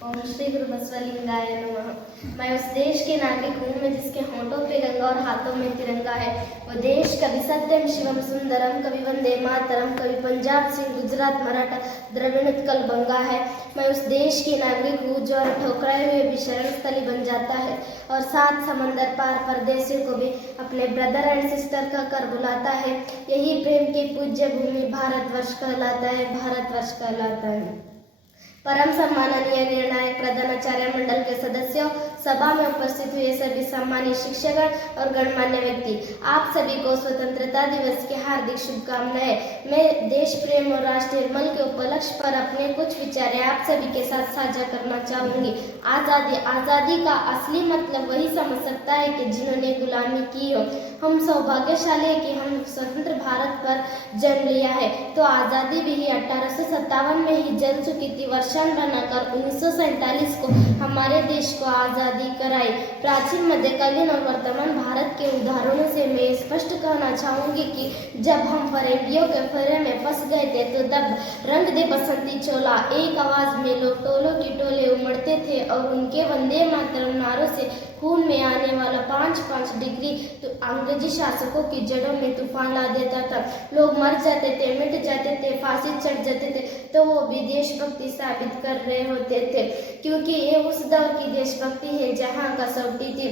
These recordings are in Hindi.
ओम श्री गुरु बसवलिंगाय नमः। मैं उस देश के नागरिक हूँ मैं जिसके होंठों पे गंगा और हाथों में तिरंगा है। वो देश कवि सत्यम शिवम सुंदरम, कवि वंदे मातरम, कवि पंजाब सिंह गुजरात मराठा द्रविड़ उत्कल बंगा है। मैं उस देश की नागरिक हूँ जो ठोकराए हुए भी शरण स्थली बन जाता है और 7 समंदर पार परदेशियों को भी अपने ब्रदर एंड सिस्टर का कर बुलाता है। यही प्रेम की पूज्य भूमि भारतवर्ष कहलाता है, भारतवर्ष कहलाता है। परम सम्माननीय निर्णायक प्रधानाचार्य मंडल के सदस्यों, सभा में उपस्थित हुए सभी सम्मानित शिक्षकगण और गणमान्य व्यक्ति, आप सभी को स्वतंत्रता दिवस की हार्दिक शुभकामनाएं। मैं देश प्रेम और राष्ट्र निर्माण के उपलक्ष्य पर अपने कुछ विचारें आप सभी के साथ साझा करना चाहूंगी। आजादी का असली मतलब वही समझ सकता है कि जिन्होंने गुलामी की हो। हम सौभाग्यशाली है कि हम स्वतंत्र भारत पर जन्म लिया है। तो आजादी भी 1857 में ही जल चुकी थी। वर्षांत बनाकर 1947 को हमारे देश को आजादी कराई। प्राचीन, मध्यकालीन और वर्तमान भारत के उदाहरणों से मैं स्पष्ट कहना चाहूंगी कि जब हम फरेंगियों के फेरे में फंस गए थे तो तब रंग दे बसंती चोला एक आवाज में लोग टोलों की टोले उमड़ते थे और उनके वंदे मातरम नारों से खून में आने वाला 5-5 डिग्री तो अंग्रेजी शासकों की जड़ों में तूफान ला देता था। लोग मर जाते थे, मिट जाते थे, फांसी चढ़ जाते थे, तो वो भी देशभक्ति साबित कर रहे होते थे, क्योंकि ये उस दौर की देशभक्ति है जहाँ कसौटी थी।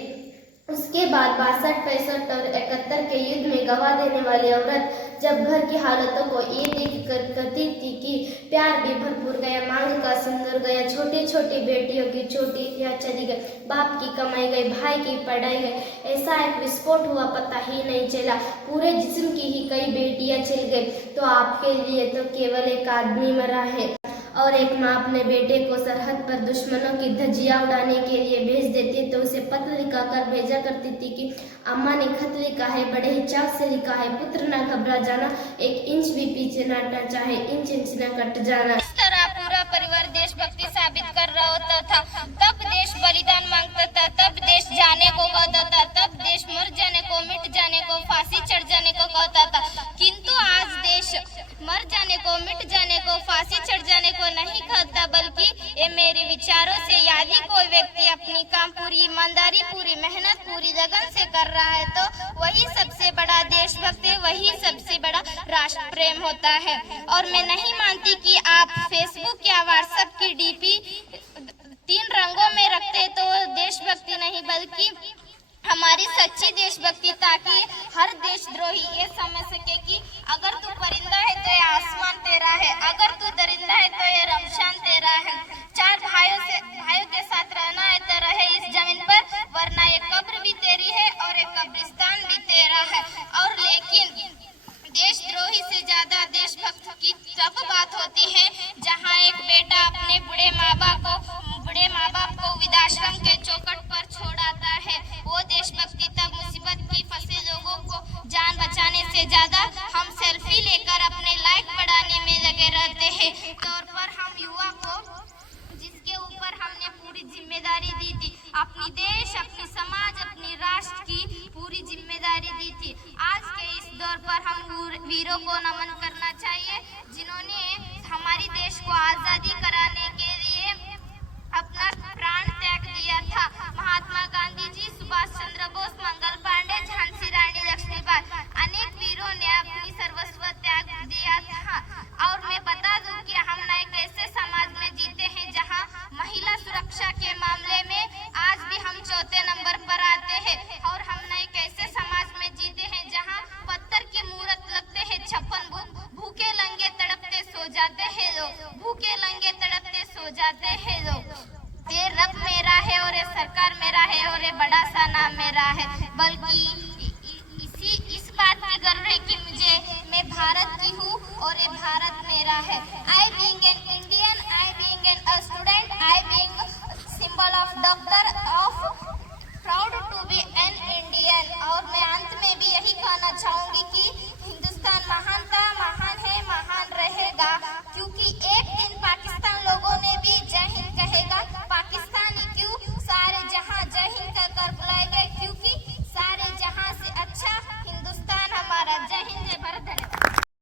उसके बाद 62, 65 और 71 के युद्ध में गवा देने वाली औरत जब घर की हालतों को ये देख कर कहती थी कि प्यार भी भरपूर गया, मांग का सिंदूर गया, छोटी छोटी बेटियों की छोटियां चली गई, बाप की कमाई गई, भाई की पढ़ाई गई, ऐसा एक विस्फोट हुआ पता ही नहीं चला, पूरे जिस्म की ही कई बेटियां चल गई, तो आपके लिए तो केवल एक आदमी मरा है। और एक माँ अपने बेटे को सरहद पर दुश्मनों की धज्जियां उड़ाने के लिए भेज देती तो उसे पत्र लिखाकर भेजा करती थी कि अम्मा ने खत लिखा है, बड़े ही चाव से लिखा है, पुत्र ना घबरा जाना, 1 इंच भी पीछे ना हटना, चाहे इंच ना कट जाना। इस तरह पूरा परिवार देशभक्ति साबित कर रहा होता था। तब देश बलिदान मांगता था, तब देश जाने को कहता था, तब देश मर जाने को, मिट जाने को, फांसी चढ़ जाने को कहता था। किंतु आज देश मर जाने को, मिट जाने को, फांसी चढ़ जाने को नहीं कहता, बल्कि ये मेरे विचारों से यदि कोई व्यक्ति अपनी काम पूरी ईमानदारी, पूरी मेहनत, पूरी लगन से कर रहा है तो वही सबसे बड़ा देशभक्त है, वही सबसे बड़ा राष्ट्र प्रेम होता है। और मैं नहीं मानती कि आप फेसबुक या व्हाट्सएप की डीपी 3 रंगों में रखते तो देशभक्ति नहीं, बल्कि हमारी सच्ची देशभक्ति, ताकि हर देशद्रोही ये समझ सके कि अगर तू परिंदा है तो ये आसमान तेरा है, अगर तू दरिंदा है तो ये रमशान तेरा है। 4 भाइयों के साथ रहना है तो रहे इस जमीन पर, वरना ये कब्र भी तेरी है और ये कब्रिस्तान भी तेरा है। और लेकिन देशद्रोही से ज्यादा देशभक्त की तब बात होती है जहाँ एक बेटा अपने बूढ़े माँ बाप को वृद्धाश्रम के चौखट पर छोड़ आता है। वो देशभक्ति तब मुसीबत की फंसे लोगों को जान बचाने से ज्यादा हम सेल्फी लेकर अपने लाइक बढ़ाने में लगे रहते हैं। तौर पर हम युवा को जिसके ऊपर हमने पूरी जिम्मेदारी दी थी, अपनी देश, अपनी समाज, अपनी राष्ट्र की पूरी जिम्मेदारी दी थी। आज के इस दौर पर हम वीरों को नमन करना चाहिए जिन्होंने हमारी देश को आजादी कराने के लिए अपना प्राण त्याग दिया था। महात्मा गांधी जी, सुभाष चंद्र बोस, मंगल पांडे, झांसी रानी लक्ष्मीबाई, अनेक वीरों ने अपनी सर्वस्व त्याग दिया था। और मैं बता दूं कि हम एक ऐसे समाज में जीते हैं जहां महिला सुरक्षा के मामले में आज भी हम 4थे नंबर पर आते हैं। और हम एक ऐसे समाज में जीते हैं जहां पत्थर की मूर्त लगते हैं 56 भूखे लंगे तड़पते सो जाते हैं लोग, भूखे लंगे तड़पते सो जाते हैं लोग। ये रब मेरा है और ये सरकार मेरा है और ये बड़ा सा नाम मेरा है, बल्कि इस बात की गर्व है कि मैं भारत की हूँ और ये भारत मेरा है।